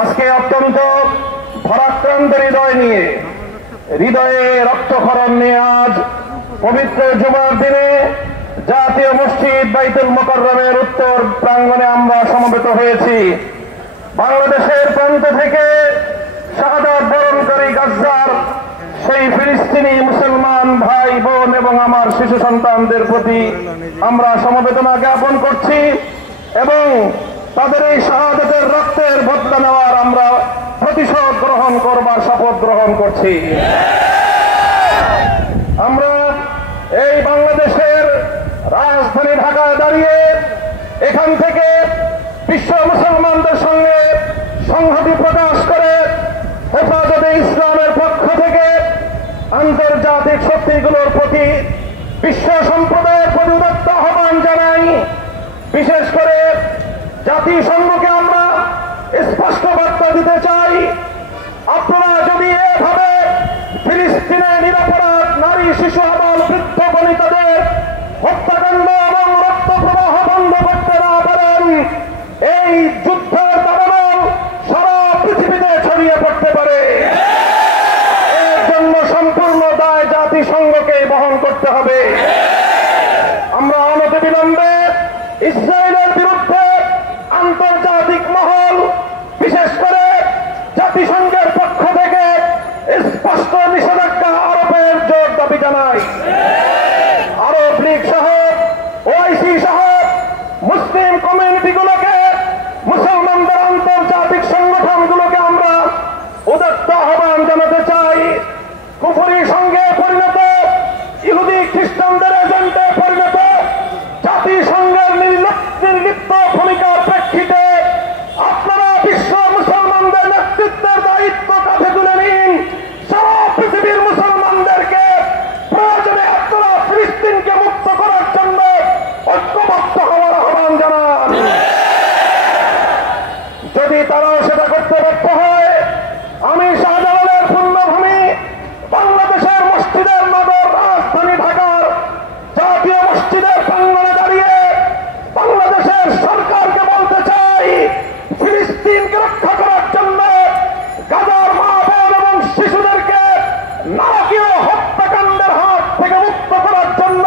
আজকে অত্যন্ত ভারাক্রান্ত হৃদয় নিয়ে, হৃদয়ে রক্তক্ষরণ নিয়ে আজ পবিত্র জুমার দিনে জাতীয় মসজিদ বাইতুল মুকাররমের উত্তর প্রাঙ্গণে আমরা সমবেত হয়েছি। বাংলাদেশের প্রান্ত থেকে শাহাদাত বরণকারী গাজ্জার সেই ফিলিস্তিনি মুসলমান ভাই বোন এবং আমার শিশু সন্তানদের প্রতি আমরা সমবেদনা জ্ঞাপন করছি এবং তাদের এই শাহাদাতের রক্তের বদলা নেওয়ার আমরা প্রতিশোধ গ্রহণ করবার শপথ গ্রহণ করছি। আমরা এই বাংলাদেশের রাজধানী ঢাকায় দাঁড়িয়ে এখান থেকে বিশ্ব মুসলমানদের সঙ্গে সংহতি প্রকাশ করে হেফাজতে ইসলামের পক্ষ থেকে আন্তর্জাতিক শক্তিগুলোর প্রতি বিশ্ব সম্প্রদায়ের প্রতি উদাত্ত আহ্বান জানাই। বিশেষ করে জাতিসংঘকে আমরা স্পষ্ট বার্তা দিতে চাই, আপনারা যদি এভাবে ফিলিস্তিনে নিরপরাধ নারী, শিশু, আবাল, বৃদ্ধ, বনিতাদের হত্যাকাণ্ড এবং রক্ত প্রবাহ বন্ধ করতে না পারেন, এই যুদ্ধের দাবানল সারা পৃথিবীতে ছড়িয়ে পড়তে পারে। এর জন্য সম্পূর্ণ দায় জাতিসংঘকে বহন করতে হবে। আমরা অনতিবিলম্বে ইসরায়েলের বিরুদ্ধে আন্তর্জাতিক মহল, বিশেষ করে জাতিসংঘের পক্ষ থেকে স্পষ্ট নিষেধাজ্ঞা আরোপের জোর দাবি জানাই। আরব লীগ সহ ওআইসি সহ মুসলিম কমিউনিটিগুলোকে, মুসলমানদের আন্তর্জাতিক সংগঠনগুলোকে আমরা উদাত্ত আহ্বান জানাতে চাই। কুফরি সঙ্গে পরিণত, ইহুদি খ্রিস্টানদের এজেন্টে পরিণত জাতিসংঘের নির্লিপ্ত ভূমিকার প্রেক্ষিতে আপনারা বিশ্ব মুসলমানদের নেতৃত্বের দায়িত্ব কাঁধে তুলে নিন। সারা পৃথিবীর মুসলমানদেরকে প্রয়োজনে আপনারা ফিলিস্তিনকে মুক্ত করার জন্য ঐক্যবদ্ধ হওয়ার আহ্বান জানান। যদি তারাও সেটা করতে ব্যর্থ হয়, আমি শাহজালালের পুণ্যভূমি বাংলাদেশের মসজিদের নগর রাজধানী ঢাকার জাতীয় মসজিদের প্রাঙ্গণে দাঁড়িয়ে বাংলাদেশের সরকারকে বলতে চাই, ফিলিস্তিনকে রক্ষা করার জন্য গাজার মা বোন এবং শিশুদেরকে নারকীয় হত্যাকাণ্ডের হাত থেকে মুক্ত করার জন্য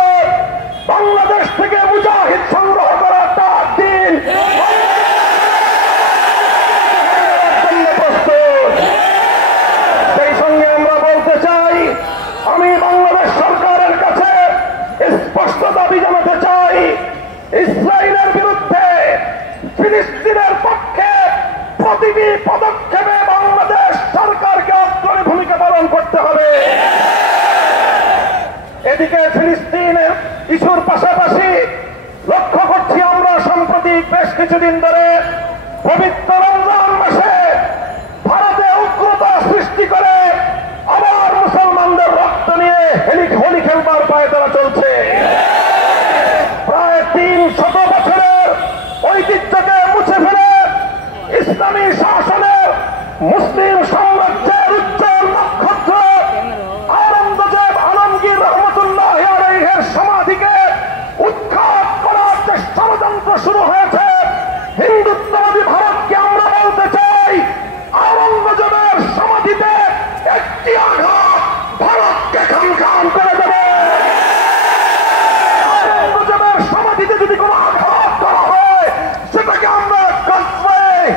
বাংলাদেশ থেকে মুজাহিদ সংগ্রহ করার ডাক দিন। প্রস্তুত। সেই সঙ্গে আমরা বলতে চাই, আমি বাংলাদেশ সরকারের কাছে স্পষ্ট দাবি জানাতে চাই, ইসরায়েলের বিরুদ্ধে ফিলিস্তিনের পক্ষে প্রতিটি পদক্ষেপে বাংলাদেশ সরকারকে অগ্রণী ভূমিকা পালন করতে হবে। এদিকে ফিলিস্তিনের ইস্যুর পাশাপাশি লক্ষ্য করছি আমরা সম্প্রতি বেশ কিছুদিন ধরে পবিত্র রমজান মাসে ভারতে উগ্রতা সৃষ্টি করে আবার মুসলমানদের রক্ত নিয়ে হোলি খেলবার পায়ে তারা চলছে। প্রায় 300 বছরের ঐতিহ্যকে মুছে ফেলে ইসলামী শাসনের মুসলিম সাম্রাজ্যের উজ্জ্বল নক্ষত্র আওরঙ্গজেব আলমগীর রহমতুল্লাহ আলাইহির সমাধিকে উৎখাত করার যে ষড়যন্ত্র শুরু হয়েছে, হিন্দুত্ববাদী ভারতকে আমরা বলতে চাই, আওরঙ্গজেবের সমাধিতে একটি আঘাত ভারতকে খান করে দেবে। আওরঙ্গজেবের সমাধিতে যদি কোনো আঘাত করা হয়, সেটাকে আমরা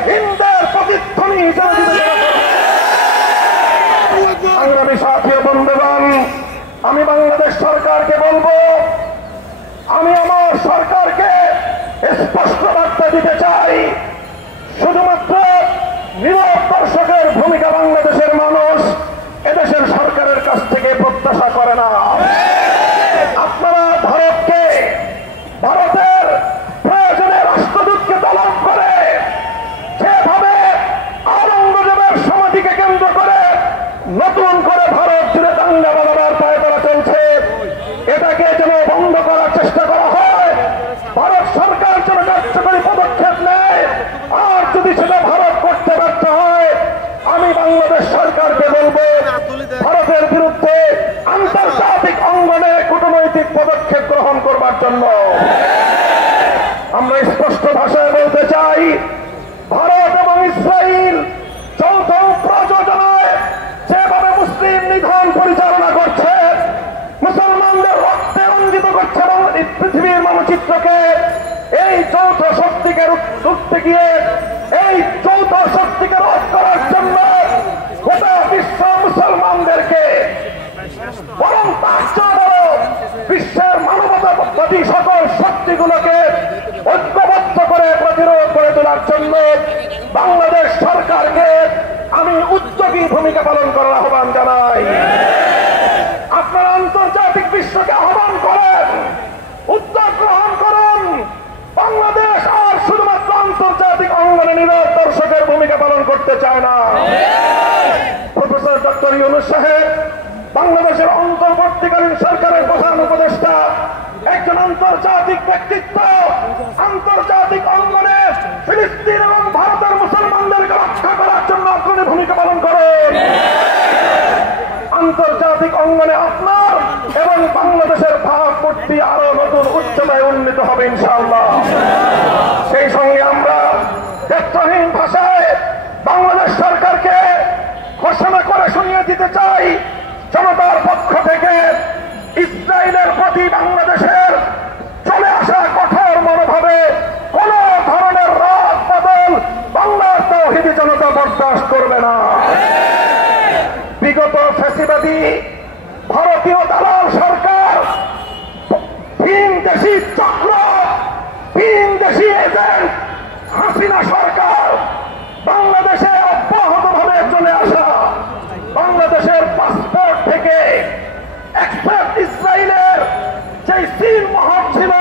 হিন্দের প্রতিধ্বনি হিসেবে দিতে পারব। সংগ্রামী সাথী বন্ধুগণ, আমি বাংলাদেশ সরকারকে বলবো, আমি আমার সরকারকে স্পষ্ট বার্তা দিতে চাই, শুধুমাত্র নীরব দর্শকের ভূমিকা বাংলাদেশের মানুষ এদেশের সরকারের কাছ থেকে প্রত্যাশা করে না। আপনারা ভারতের প্রয়োজনে রাষ্ট্রদূতকে তলব করে যেভাবে আওরঙ্গজেবের সমাধিকে কেন্দ্র করে নতুন করে ভারত জুড়ে দাঙ্গা বাঁধাবার পায়ে তারা চলছে, এটাকে যেন বন্ধ করার চেষ্টা করা হয়। ভারত সরকার যেন কার্যকরী পদক্ষেপ নেয়। আর যদি সেটা ভারত করতে ব্যর্থ হয়, আমি বাংলাদেশ সরকারকে বলবো, ভারতের বিরুদ্ধে আন্তর্জাতিক অঙ্গনে কূটনৈতিক পদক্ষেপ গ্রহণ করবার জন্য। আমরা স্পষ্ট ভাষায় বলতে চাই, ভারত এবং ইসরায়েল পৃথিবীর মানচিত্রকে এই যৌথ শক্তিকে রুখতে গিয়ে এই যৌথ শক্তিকে রোধ করার জন্য গোটা বিশ্ব মুসলমানদেরকে বরং তার চেয়ে বড় বিশ্বের মানবতাবাদী সকল শক্তিগুলোকে ঐক্যবদ্ধ করে প্রতিরোধ করে তোলার জন্য বাংলাদেশ সরকারকে আমি উদ্যোগী ভূমিকা পালন করার আহ্বান জানাই। আপনারা আন্তর্জাতিক বিশ্বকে আহ্বান করেন, উদ্যোগ গ্রহণ করুন। বাংলাদেশ আর শুধুমাত্র আন্তর্জাতিক অঙ্গনে নীরব দর্শকের ভূমিকা পালন করতে চায় না। প্রফেসর ডক্টর ইউনূস সাহেব বাংলাদেশের অন্তর্বর্তীকালীন সরকারের প্রধান উপদেষ্টা, একজন আন্তর্জাতিক ব্যক্তিত্ব। আন্তর্জাতিক অঙ্গনে ফিলিস্তিন এবং ভারতের মুসলমানদেরকে রক্ষা করার জন্য অগ্রণী ভূমিকা পালন করেন। আন্তর্জাতিক অঙ্গনে আপনার এবং বাংলাদেশের ভাবমূর্তি আরো নতুন উচ্চতায় উন্নীত হবে ইনশাআল্লাহ। সেই সঙ্গে আমরা দ্ব্যর্থহীন ভাষায় বাংলাদেশ সরকারকে ঘোষণা করে শুনিয়ে দিতে চাই, জনতার পক্ষ থেকে ইসরায়েলের প্রতি বাংলাদেশের চলে আসা কঠোর মনোভাবে কোন ধরনের রাত বদল বাংলার তাওহীদি জনতা বরদাস্ত করবে না। বিগত ফ্যাসিবাদী ভারতীয় দালাল সরকার, ভিনদেশী চক্র, ভিনদেশী এজেন্ট হাসিনা সরকার বাংলাদেশে অব্যাহতভাবে চলে আসা বাংলাদেশের পাসপোর্ট থেকে এক্সেপ্ট ইসরায়েলের যে সিল মোহর ছিল,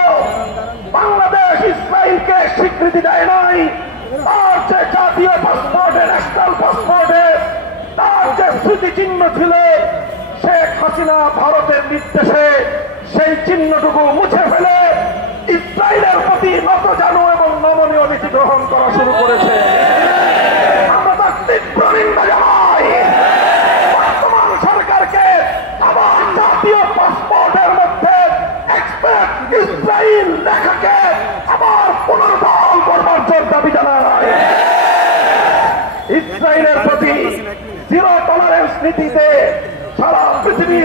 বাংলাদেশ ইসরায়েলকে স্বীকৃতি দেয় নাই। তার যে জাতীয় পাসপোর্টে, ন্যাশনাল পাসপোর্টে তার যে স্মৃতিচিহ্ন ছিল, শেখ হাসিনা ভারতের নির্দেশে সেই চিহ্নটুকু মুছে ফেলে ইসরায়েলের প্রতি নতজানু এবং নমনীয় নীতি গ্রহণ করা শুরু করেছে। আমরা তার তীব্র নিন্দা জানাই। বর্তমান সরকারকে আবার জাতীয় পাসপোর্টের মধ্যে এক্সপেক্ট ইসরায়েল লেখাকে আবার পুনর্বহাল করবার জোর দাবি জানায়। ইসরায়েলের প্রতি জিরো টলারেন্স নীতিতে সারা পৃথিবী